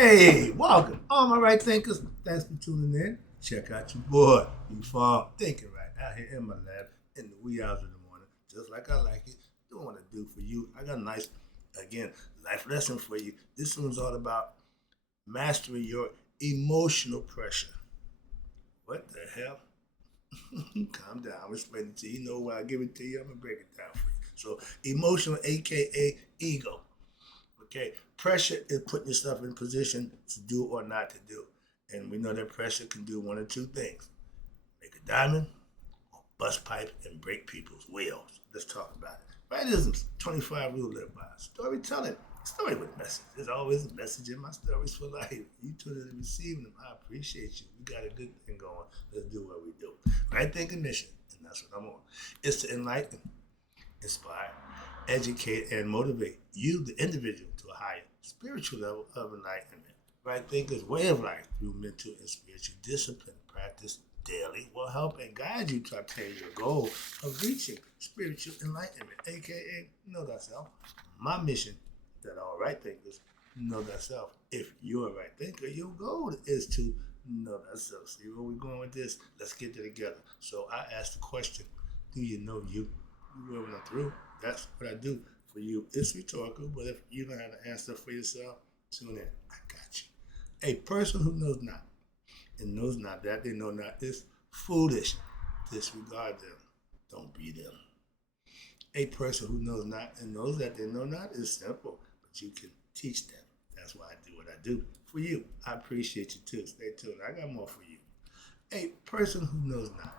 Hey, welcome, all my right thinkers. Thanks for tuning in. Check out your boy, you farm thinking right out here in my lab in the wee hours of the morning, just like I like it. Doing what I do for you. I got a nice, again, life lesson for you. This one's all about mastering your emotional pressure. What the hell? Calm down. I'm explaining it to you. You know why I give it to you. I'm gonna break it down for you. So, emotional, aka ego. Okay, pressure is putting yourself in a position to do or not to do. And we know that pressure can do one or two things: make a diamond, or bust pipe, and break people's wheels. Let's talk about it. Wrightisms, 25 rule live by. Storytelling, story with a message. There's always a message in my stories for life. You tune in and receiving them. I appreciate you. We got a good thing going. Let's do what we do. Right thinking mission, and that's what I'm on. It's to enlighten, inspire, educate, and motivate you, the individual, to a higher spiritual level of enlightenment. Right thinkers' way of life through mental and spiritual discipline practice daily will help and guide you to obtain your goal of reaching spiritual enlightenment, aka know thyself. My mission that all right thinkers know thyself. If you're a right thinker, your goal is to know thyself. See where we're going with this? Let's get it together. So I asked the question, do you know you? You went through. That's what I do for you. It's rhetorical, but if you don't have an answer for yourself, tune in. I got you. A person who knows not and knows not that they know not is foolish. Disregard them. Don't be them. A person who knows not and knows that they know not is simple, but you can teach them. That's why I do what I do for you. I appreciate you too. Stay tuned. I got more for you. A person who knows not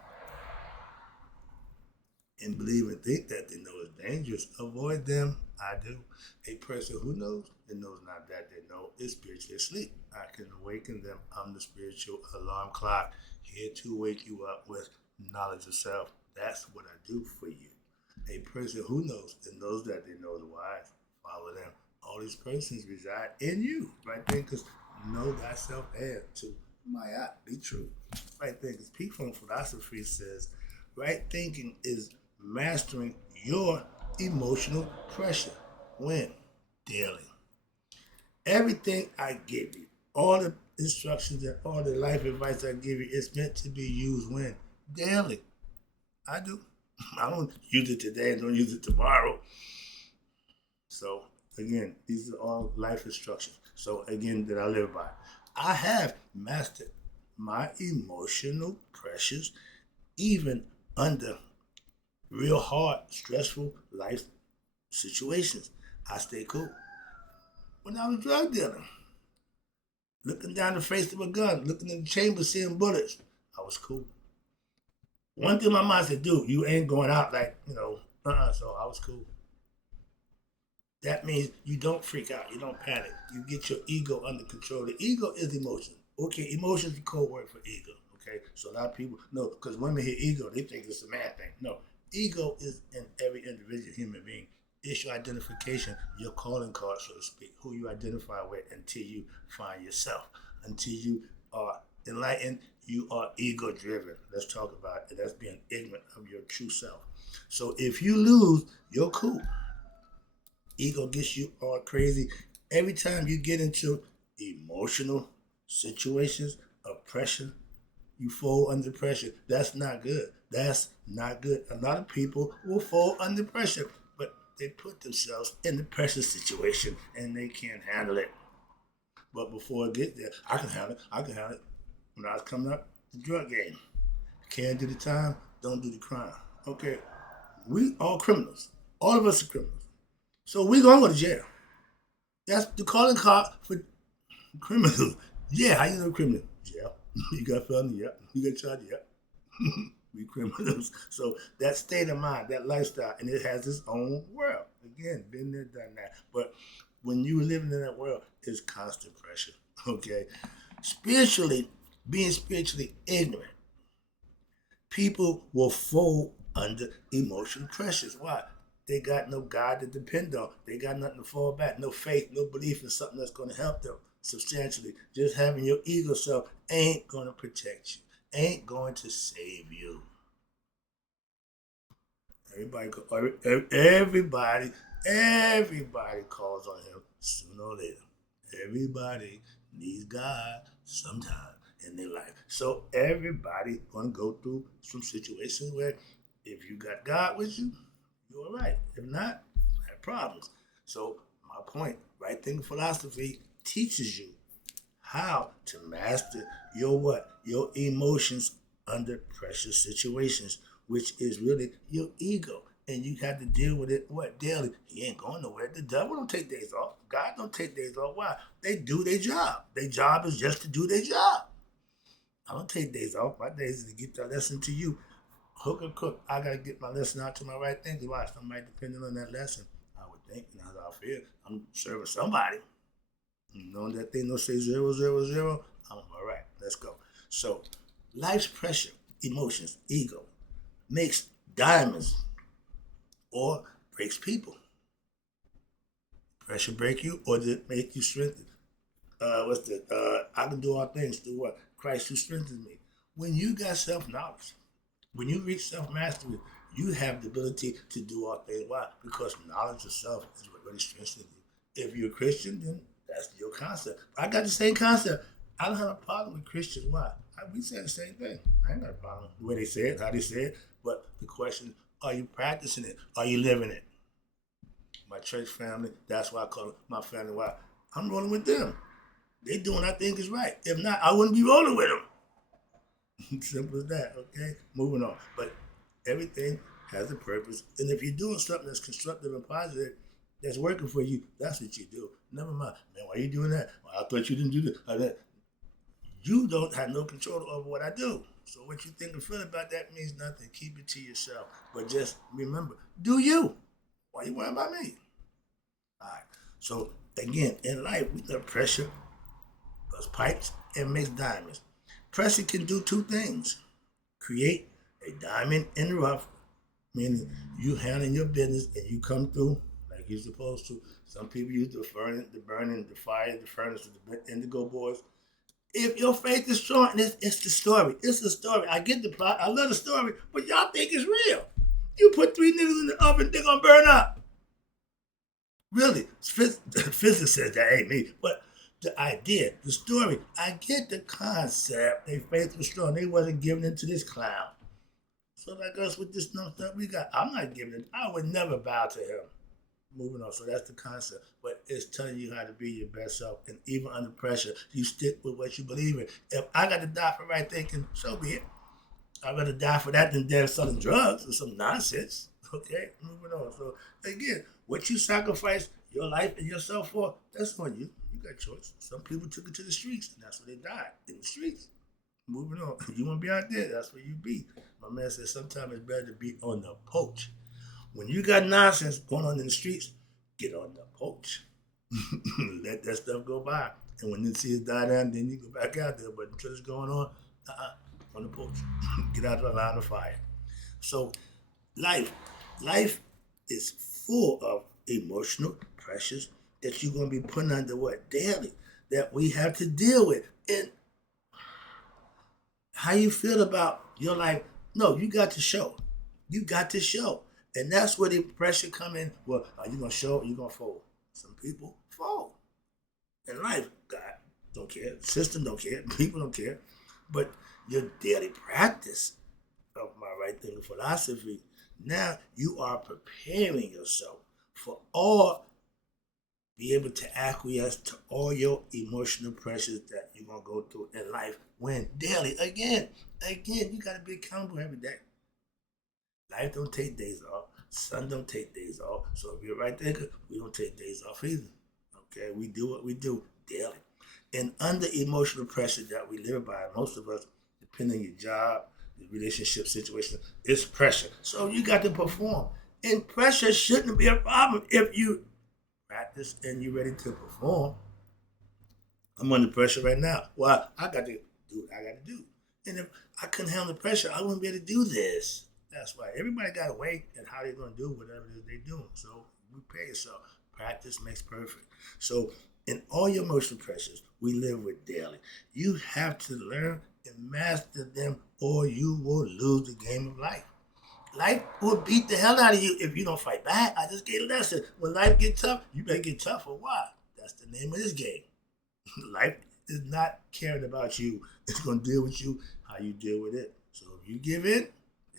and believe and think that they know is dangerous, avoid them. I do. A person who knows and knows not that they know is spiritually asleep. I can awaken them. I'm the spiritual alarm clock here to wake you up with knowledge of self. That's what I do for you. A person who knows and knows that they know is wise. Follow them. All these persons reside in you. Right thinkers know thyself and to my be true. Right thinkers. Peak from philosophy says right thinking is mastering your emotional pressure. When? Daily. Everything I give you, all the instructions and all the life advice I give you, is meant to be used when? Daily. I do. I don't use it today and don't use it tomorrow. So, again, these are all life instructions. So, again, that I live by. I have mastered my emotional pressures even under real hard, stressful life situations. I stay cool. When I was drug dealing, looking down the face of a gun, looking in the chamber, seeing bullets, I was cool. One thing my mind said, dude, you ain't going out like, so I was cool. That means you don't freak out, you don't panic. You get your ego under control. The ego is emotion. Okay, emotion is the code word for ego. Okay, so a lot of people know because women hear ego, they think it's a man thing. No, ego is in every individual human being. It's your identification, your calling card, so to speak, who you identify with until you find yourself. Until you are enlightened, you are ego driven. Let's talk about it. That's being ignorant of your true self. So if you lose, you're cool. Ego gets you all crazy. Every time you get into emotional situations of pressure, you fall under pressure. That's not good. That's not good. A lot of people will fall under pressure, but they put themselves in the pressure situation and they can't handle it. But before I get there, I can handle it. I can handle it. When I was coming up, the drug game. Can't do the time, don't do the crime. Okay, we all criminals. All of us are criminals. So we gonna go to jail. That's the calling card for criminals. Yeah, how you know criminal? Jail. You got felony? Yep. You got charged? Yep. We criminals. So that state of mind, that lifestyle, and it has its own world. Again, been there, done that. But when you living in that world, it's constant pressure. Okay. Spiritually, being spiritually ignorant, people will fold under emotional pressures. Why? They got no God to depend on. They got nothing to fall back. No faith, no belief in something that's going to help them substantially. Just having your ego self ain't going to protect you, ain't going to save you. Everybody calls on him sooner or later. Everybody needs God sometime in their life. So everybody gonna go through some situations where if you got God with you, you're all right. If not, you have problems. So my point, right thinking philosophy teaches you how to master your what? Your emotions under pressure situations, which is really your ego. And you have to deal with it what daily. He ain't going nowhere. The devil don't take days off. God don't take days off. Why? They do their job. Their job is just to do their job. I don't take days off. My days is to get that lesson to you. Hook or crook, I gotta get my lesson out to my right thing. Why? Somebody depending on that lesson. I would think, and as I feel, I'm serving somebody. Knowing that they know say 0, 0, 0, I'm all right. Let's go. So, life's pressure, emotions, ego makes diamonds or breaks people. Pressure break you, or does it make you strengthen? I can do all things through what? Christ who strengthens me. When you got self-knowledge, when you reach self-mastery, you have the ability to do all things. Why? Because knowledge of self is what really strengthens you. If you're a Christian, then that's your concept. I got the same concept. I don't have a problem with Christians. Why? We say the same thing. I ain't got a problem with the way they say it, how they say it. But the question, are you practicing it? Are you living it? My church family, that's why I call it my family. Why? I'm rolling with them. They doing what I think is right. If not, I wouldn't be rolling with them. Simple as that, okay? Moving on. But everything has a purpose. And if you're doing something that's constructive and positive, that's working for you, that's what you do. Never mind. Man, why are you doing that? Well, I thought you didn't do that. You don't have no control over what I do. So what you think and feel about that means nothing. Keep it to yourself. But just remember, do you. Why you worrying about me? All right. So again, in life, we got pressure, bust pipes, and makes diamonds. Pressure can do two things. Create a diamond in the rough, meaning you handling your business and you come through like you're supposed to. Some people use the burning, the fire, the furnace, the indigo boards. If your faith is strong, and it's the story. It's the story. I get the plot. I love the story, but y'all think it's real. You put 3 niggas in the oven, they're gonna burn up. Really, physics says that ain't me, but the idea, the story, I get the concept. They faith was strong. They wasn't giving in to this clown. So like us with this stuff we got, I'm not giving it. I would never bow to him. Moving on. So that's the concept. But it's telling you how to be your best self. And even under pressure, you stick with what you believe in. If I got to die for right thinking, so be it. I'd rather die for that than dead selling drugs or some nonsense. Okay? Moving on. So again, what you sacrifice your life and yourself for, that's on you. You got choice. Some people took it to the streets, and that's where they died, in the streets. Moving on. You want to be out there, that's where you be. My man said sometimes it's better to be on the porch. When you got nonsense going on in the streets, get on the porch. Let that stuff go by. And when you see it die down, then you go back out there. But until it's going on the porch. Get out of the line of fire. So life is full of emotional pressures that you're going to be putting under what? Daily. That we have to deal with. And how you feel about your life, no, you got to show. You got to show. And that's where the pressure come in. Well, are you going to show or you going to fold? Some people fold. In life, God don't care. System don't care. People don't care. But your daily practice of my right thinking philosophy, now you are preparing yourself for all, be able to acquiesce to all your emotional pressures that you're going to go through in life. When daily, again, you got to be accountable every day. Life don't take days off. Sun don't take days off. So if you're right thinker, we don't take days off either. Okay, we do what we do daily. And under emotional pressure that we live by, most of us, depending on your job, the relationship situation, it's pressure. So you got to perform. And pressure shouldn't be a problem if you practice and you're ready to perform. I'm under pressure right now. Well, I got to do what I got to do. And if I couldn't handle the pressure, I wouldn't be able to do this. That's why everybody got a way and how they're going to do whatever it is they're doing. So prepare yourself. Practice makes perfect. So in all your emotional pressures we live with daily, you have to learn and master them or you will lose the game of life. Life will beat the hell out of you if you don't fight back. I just gave a lesson. When life gets tough, you better get tougher. Why? That's the name of this game. Life is not caring about you. It's going to deal with you how you deal with it. So if you give in,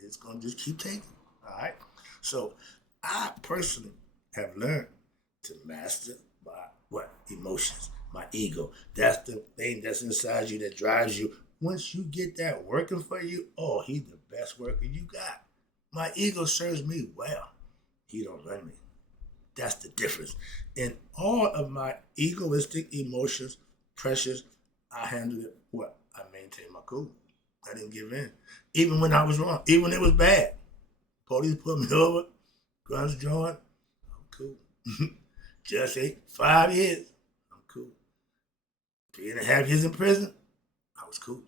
it's going to just keep taking. All right? So I personally have learned to master my what? Emotions, my ego. That's the thing that's inside you that drives you. Once you get that working for you, oh, he's the best worker you got. My ego serves me well. He don't run me. That's the difference. In all of my egoistic emotions, pressures, I handled it what? I maintained my cool. I didn't give in. Even when I was wrong, even when it was bad. Police put me over, guns drawn, I'm cool. Just 5 years, I'm cool. 3.5 years in prison, I was cool.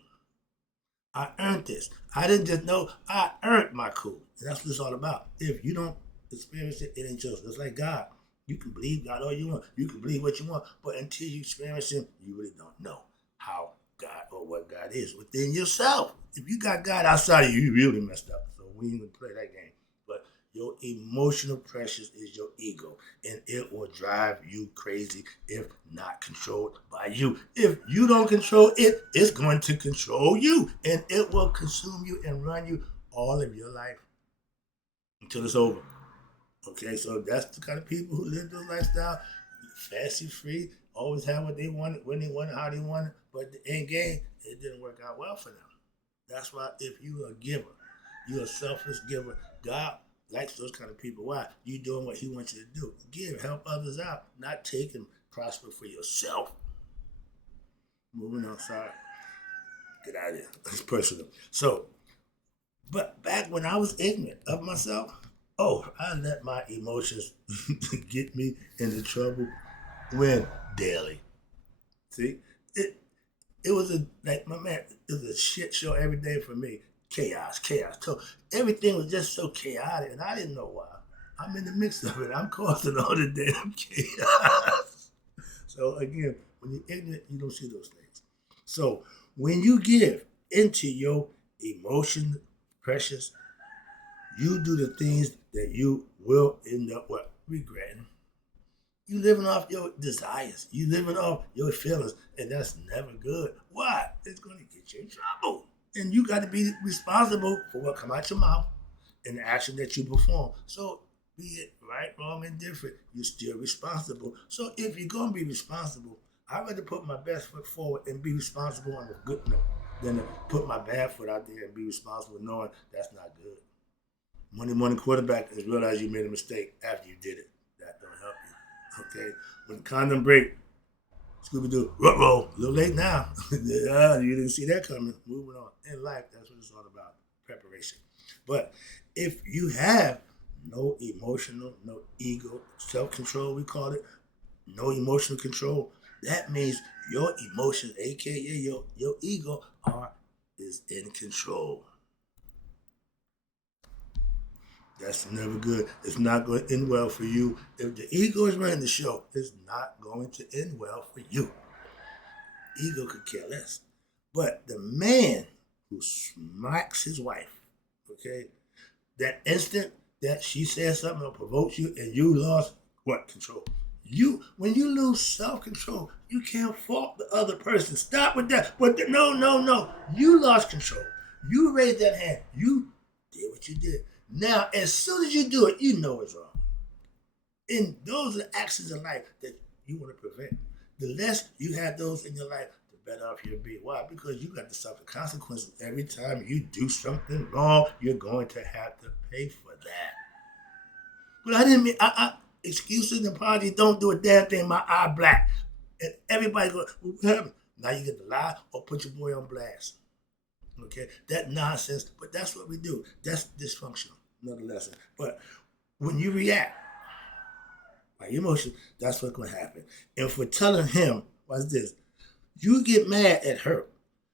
I earned this. I didn't just know, I earned my cool. And that's what it's all about. If you don't experience it, it ain't yours. It's like God. You can believe God all you want. You can believe what you want. But until you experience Him, you really don't know how God or what God is within yourself. If you got God outside of you, you really messed up. So we ain't gonna play that game. But your emotional pressures is your ego, and it will drive you crazy if not controlled by you. If you don't control it, it's going to control you, and it will consume you and run you all of your life until it's over. Okay, so that's the kind of people who live this lifestyle, fancy free, always have what they wanted, when they wanted, how they wanted, but the end game, it didn't work out well for them. That's why if you're a giver, you're a selfless giver, God likes those kind of people. Why? You doing what He wants you to do. Give, help others out, not take and prosper for yourself. Moving on, sorry. Get out of here. It's personal. So, but back when I was ignorant of myself, oh, I let my emotions get me into trouble when daily. See? It was like my man, it was a shit show every day for me. Chaos. So everything was just so chaotic and I didn't know why. I'm in the mix of it. I'm causing all the damn chaos. So again, when you're ignorant, you don't see those things. So when you give into your emotion pressures, you do the things that you will end up what? Regretting. You living off your desires. You living off your feelings. And that's never good. Why? It's going to get you in trouble. And you got to be responsible for what come out your mouth and the action that you perform. So be it right, wrong, and different, you're still responsible. So if you're going to be responsible, I'd rather put my best foot forward and be responsible on a good note than to put my bad foot out there and be responsible knowing that's not good. Monday morning quarterback is realize you made a mistake after you did it. That don't help you. Okay? When the condom break, Scooby-Doo, roll. A little late now. Yeah, you didn't see that coming. Moving on. In life, that's what it's all about. Preparation. But if you have no emotional, no ego, self-control, we call it, no emotional control, that means your emotions, aka your ego, is in control. That's never good. It's not going to end well for you. If the ego is running the show, it's not going to end well for you. Ego could care less. But the man who smacks his wife, okay, that instant that she says something that provokes you and you lost what? Control. When you lose self-control, you can't fault the other person. Stop with that. But no. You lost control. You raised that hand. You did what you did. Now, as soon as you do it, you know it's wrong. And those are the actions in life that you want to prevent. The less you have those in your life, the better off you'll be. Why? Because you got to suffer consequences. Every time you do something wrong, you're going to have to pay for that. But I didn't mean, excuses and apologies don't do a damn thing. My eye black. And everybody goes, what happened? Now you get to lie or put your boy on blast. Okay? That nonsense, but that's what we do. That's dysfunctional. Another lesson. But when you react by emotion, that's what's going to happen. And for telling him, what's this? You get mad at her.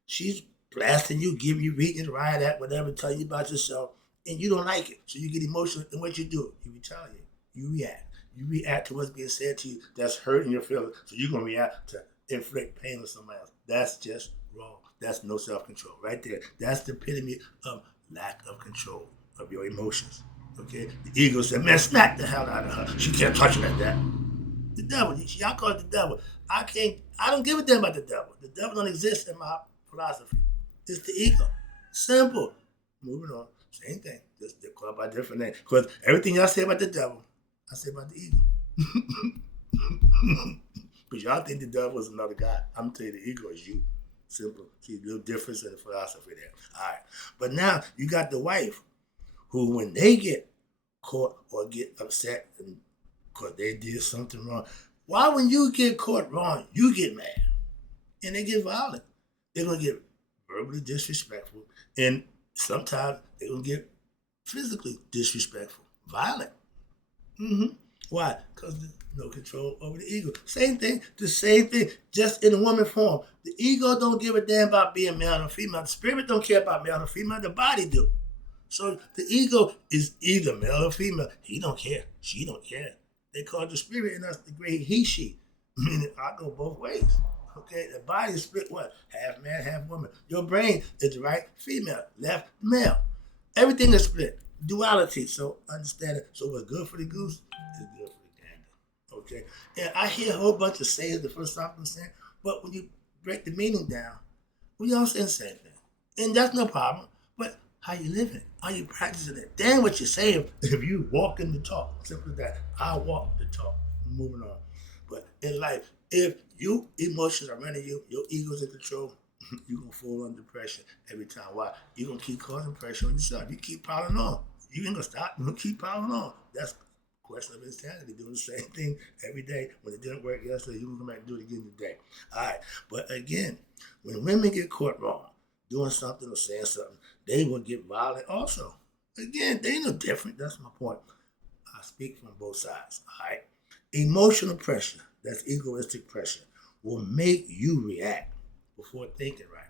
She's blasting you, giving you reasons, riot at, whatever, telling you about yourself, and you don't like it. So you get emotional, and what you do? You retaliate. You react. You react to what's being said to you that's hurting your feelings. So you're going to react to inflict pain on somebody else. That's just wrong. That's no self-control right there. That's the epitome of lack of control of your emotions. Okay? The ego said, man, smack the hell out of her. She can't touch you like that. The devil. Y'all call it the devil. I don't give a damn about the devil. The devil don't exist in my philosophy. It's the ego. Simple. Moving on. Same thing. Just they're called by different names. Because everything y'all say about the devil, I say about the ego. But y'all think the devil is another guy. I'm telling you, the ego is you. Simple. See, little difference in the philosophy there. All right. But now you got the wife who, when they get caught or get upset because they did something wrong, why when you get caught wrong, you get mad and they get violent? They're going to get verbally disrespectful, and sometimes they're going to get physically disrespectful, violent. Mm-hmm. Why? Because there's no control over the ego. Same thing, just in a woman form. The ego don't give a damn about being male or female. The spirit don't care about male or female. The body do. So the ego is either male or female. He don't care. She don't care. They call the spirit in us the great he, she. Meaning I go both ways. Okay, the body is split what? Half man, half woman. Your brain is the right, female, left, male. Everything is split. Duality. So understand it. So what's good for the goose is good for the gander. Okay? And I hear a whole bunch of sayings the first time I'm saying, but when you break the meaning down, we all say the same thing. And that's no problem. But how you living? Are you practicing it? Damn what you're saying if you walk in the talk. Simple as that. I walk the talk. Moving on. But in life, if your emotions are running you, your ego's in control, you're going to fall under pressure every time. Why? You're going to keep causing pressure on yourself. You keep piling on. You ain't going to stop. You're going to keep piling on. That's a question of insanity, doing the same thing every day. When it didn't work yesterday, you're going to come back and do it again today. All right. But again, when women get caught wrong, doing something or saying something, they will get violent also. Again, they ain't no different. That's my point. I speak from both sides. All right. Emotional pressure, that's egoistic pressure, will make you react before thinking right.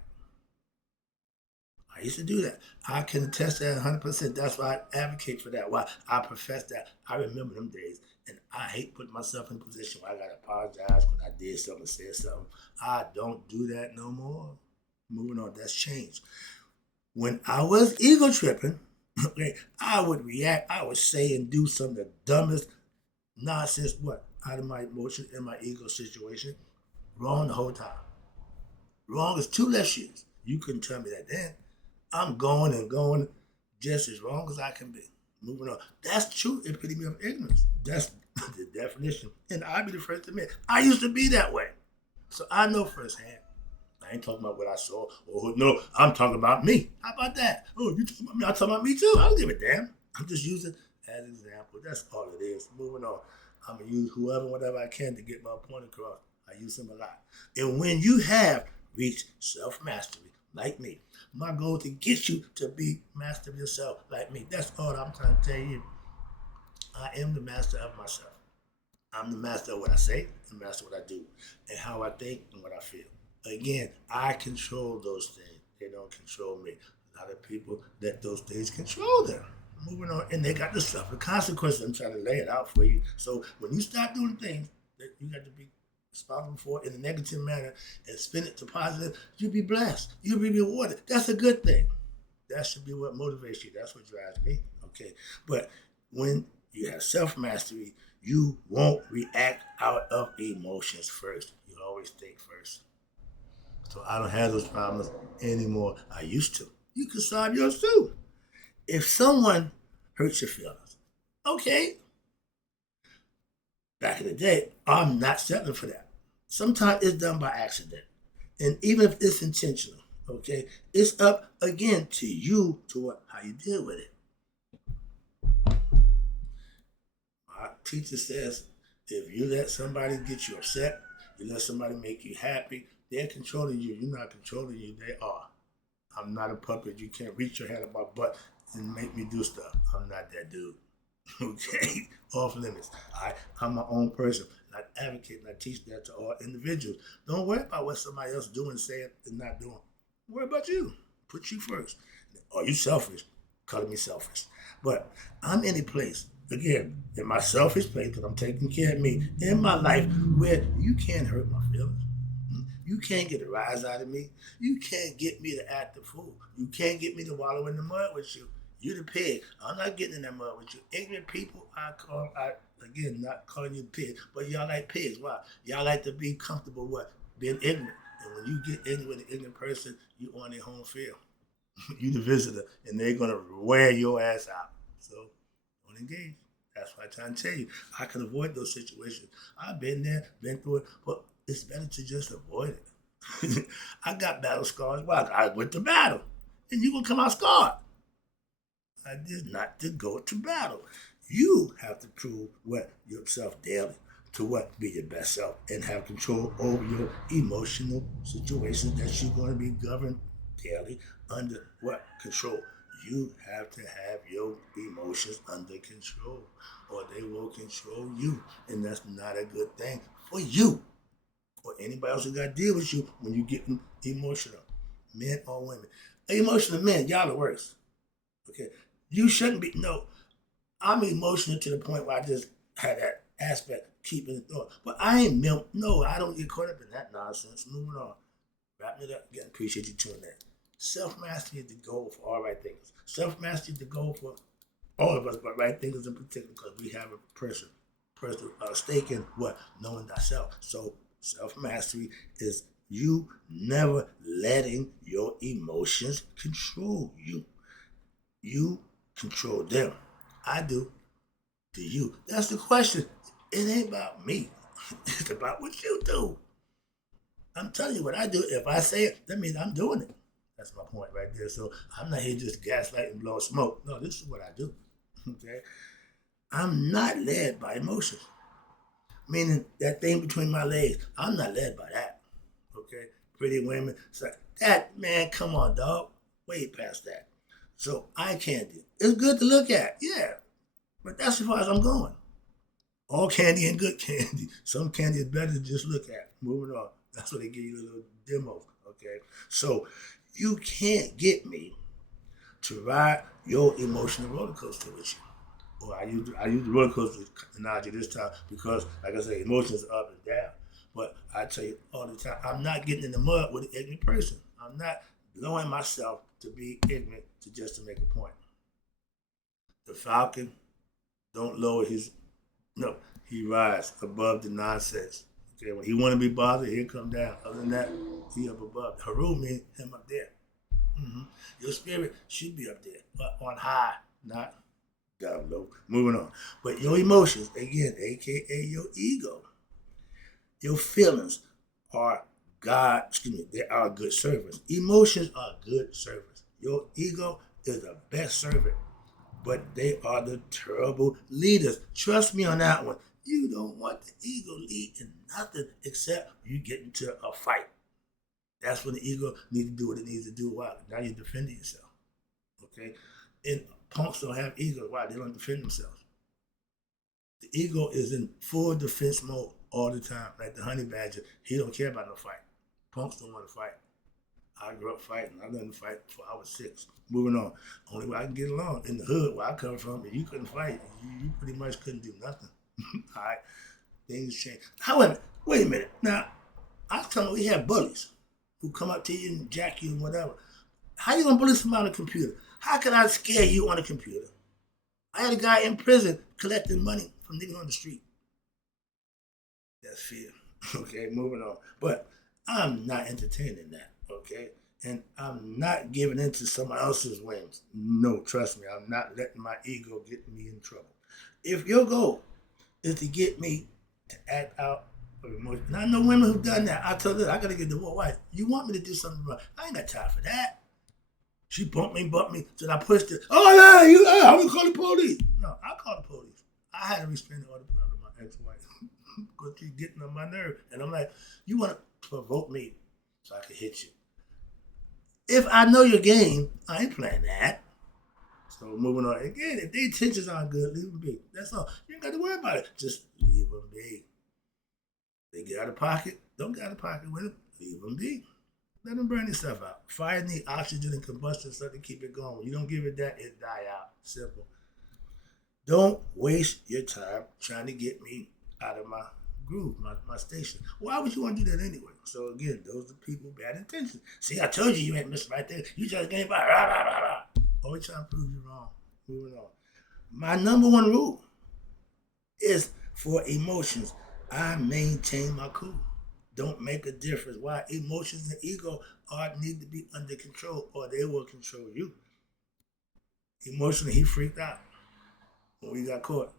I used to do that. I can attest to that 100%. That's why I advocate for that. Why I profess that. I remember them days. And I hate putting myself in a position where I got to apologize because I did something, said something. I don't do that no more. Moving on, that's changed. When I was ego tripping, I would react. I would say and do some of the dumbest nonsense, out of my emotion and my ego situation. Wrong the whole time. Wrong is two left shoes. You couldn't tell me that then. I'm going and going just as wrong as I can be. Moving on. That's true epitome of ignorance. That's the definition. And I'll be the first to admit, I used to be that way. So I know firsthand. I ain't talking about what I saw. Oh, no, I'm talking about me. How about that? Oh, you talking about me? I'm talking about me too. I don't give a damn. I'm just using as an example. That's all it is. Moving on. I'm going to use whoever, whatever I can to get my point across. I use them a lot. And when you have reached self-mastery, like me, my goal is to get you to be master of yourself, like me. That's all I'm trying to tell you. I am the master of myself. I'm the master of what I say, the master of what I do, and how I think and what I feel. Again, I control those things. They don't control me. A lot of people let those things control them. Moving on, and they got to suffer consequences. I'm trying to lay it out for you. So when you stop doing things that you got to be responsible for in a negative manner and spin it to positive, you'll be blessed. You'll be rewarded. That's a good thing. That should be what motivates you. That's what drives me. Okay. But when you have self-mastery, you won't react out of emotions first. You always think first. So I don't have those problems anymore. I used to. You can solve yours too. If someone hurts your feelings, okay. Back in the day, I'm not settling for that. Sometimes it's done by accident. And even if it's intentional, okay, it's up again to you to how you deal with it. My teacher says if you let somebody get you upset, you let somebody make you happy, they're controlling you. You're not controlling you. They are. I'm not a puppet. You can't reach your hand up my butt and make me do stuff. I'm not that dude. Okay? Off limits. I'm my own person. And I advocate and I teach that to all individuals. Don't worry about what somebody else doing, saying, and not doing. Worry about you. Put you first. Are you selfish? Calling me selfish. But I'm in a place, again, in my selfish place, because I'm taking care of me, in my life, where you can't hurt my feelings. You can't get a rise out of me. You can't get me to act a fool. You can't get me to wallow in the mud with you. You the pig. I'm not getting in that mud with you. Ignorant people, again, not calling you pig, but y'all like pigs. Why? Y'all like to be comfortable what? Being ignorant. And when you get ignorant with an ignorant person, you on their home field. You the visitor, and they're gonna wear your ass out. So don't engage. That's why I'm trying to tell you. I can avoid those situations. I've been there, been through it, but it's better to just avoid it. I got battle scars. Why? I went to battle, and you gonna come out scarred. I did not to go to battle. You have to prove what yourself daily to what be your best self and have control over your emotional situations that you're going to be governed daily under what control. You have to have your emotions under control, or they will control you, and that's not a good thing for you or anybody else who got to deal with you when you're getting emotional, men or women. Emotional men, y'all the worst. Okay, you shouldn't be. No, I'm emotional to the point where I just had that aspect keeping it thought. But I ain't milk. No, I don't get caught up in that nonsense. Moving on. Wrapping it up again. Appreciate you tuning in. Self-mastery is the goal for all right thinkers. Self-mastery is the goal for all of us, but right thinkers in particular, because we have a personal stake in what? Knowing thyself. So self-mastery is you never letting your emotions control you. You control them. I do. Do you? That's the question. It ain't about me. It's about what you do. I'm telling you what I do. If I say it, that means I'm doing it. That's my point right there. So I'm not here just gaslight and blow smoke. No, this is what I do. Okay? I'm not led by emotions. Meaning that thing between my legs. I'm not led by that. Okay? Pretty women. It's like, that, man, come on, dog. Way past that. So eye candy. It's good to look at. Yeah. But that's as far as I'm going. All candy and good candy. Some candy is better to just look at. Moving on. That's what they give you a little demo. Okay? So you can't get me to ride your emotional roller coaster with you. Or I use the roller coaster analogy this time because, like I say, emotions are up and down. But I tell you all the time, I'm not getting in the mud with an ignorant person. I'm not blowing myself to be ignorant to make a point. The falcon don't lower his, no, he rises above the nonsense. Okay, when he want to be bothered, he'll come down. Other than that, he up above. Haru means him up there. Mm-hmm. Your spirit should be up there, but on high, not down low. Moving on. But your emotions, again, aka your ego, your feelings are they are good servants. Emotions are good servants. Your ego is the best servant, but they are the terrible leaders. Trust me on that one. You don't want the ego lead in nothing except you get into a fight. That's when the ego needs to do what it needs to do. Why? Now you're defending yourself. Okay? And punks don't have ego. Why? They don't defend themselves. The ego is in full defense mode all the time. Like the honey badger, he don't care about no fight. Punks don't want to fight. I grew up fighting. I learned to fight before I was 6. Moving on. Only way I can get along in the hood where I come from, if you couldn't fight, you pretty much couldn't do nothing. All right? Things change. However, wait a minute. Now, I was telling you, we have bullies who come up to you and jack you and whatever. How you gonna bully somebody on a computer? How can I scare you on a computer? I had a guy in prison collecting money from niggas on the street. That's fear. Okay, moving on. But I'm not entertaining that, okay? And I'm not giving in to someone else's whims. No, trust me, I'm not letting my ego get me in trouble. If your goal is to get me to act out of emotion, and I know women who've done that. I told her, I gotta get divorced. Why? You want me to do something wrong? I ain't got time for that. She bumped me, so I pushed it. Oh, yeah, I'm gonna call the police. No, I called the police. I had a restraining order put on my ex-wife because she's getting on my nerve. And I'm like, you want to provoke me so I can hit you. If I know your game, I ain't playing that. So moving on. Again, if their intentions aren't good, leave them be. That's all. You ain't got to worry about it. Just leave them be. They get out of pocket, don't get out of pocket with them. Leave them be. Let them burn yourself out. Fire need oxygen and combustion stuff to keep it going. When you don't give it that, it die out. Simple. Don't waste your time trying to get me out of my groove, my station. Why would you want to do that anyway? So again, those are people, bad intentions. See, I told you ain't missing right there. You just came by. Rah, rah, rah, rah. Always trying to prove you wrong. Moving on. My number one rule is for emotions. I maintain my cool. Don't make a difference. Why? Emotions and ego need to be under control or they will control you. Emotionally, he freaked out when we got caught.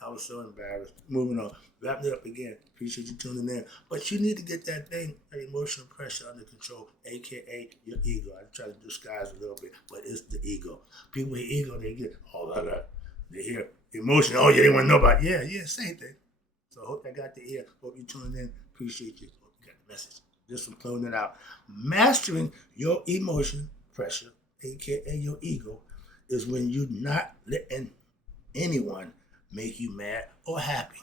I was so embarrassed. Moving on. Wrapping it up again. Appreciate you tuning in. But you need to get that thing, that emotional pressure under control, aka your ego. I try to disguise a little bit, but it's the ego. People with ego, they get all that. They hear emotion. Oh, yeah, they want to know about it. Yeah, same thing. So I hope I got the ear. Hope you tuning in. Appreciate you. Hope you got the message. Just from closing it out. Mastering your emotion pressure, aka your ego, is when you're not letting anyone make you mad or happy.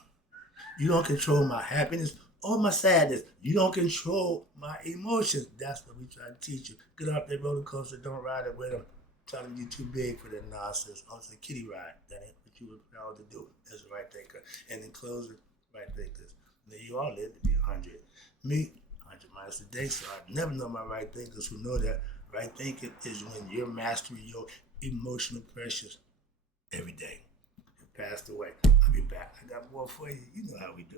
You don't control my happiness or my sadness. You don't control my emotions. That's what we try to teach you. Get off that roller coaster. Don't ride it with them. Telling you too big for that nonsense. Also, a kiddie ride. That ain't what you were proud to do as a right thinker. And in closing, right thinkers. Now, you all live to be 100. Me, 100 miles a day. So I never know my right thinkers who know that right thinking is when you're mastering your emotional pressures every day. Passed away. I'll be back. I got more for you. You know how we do.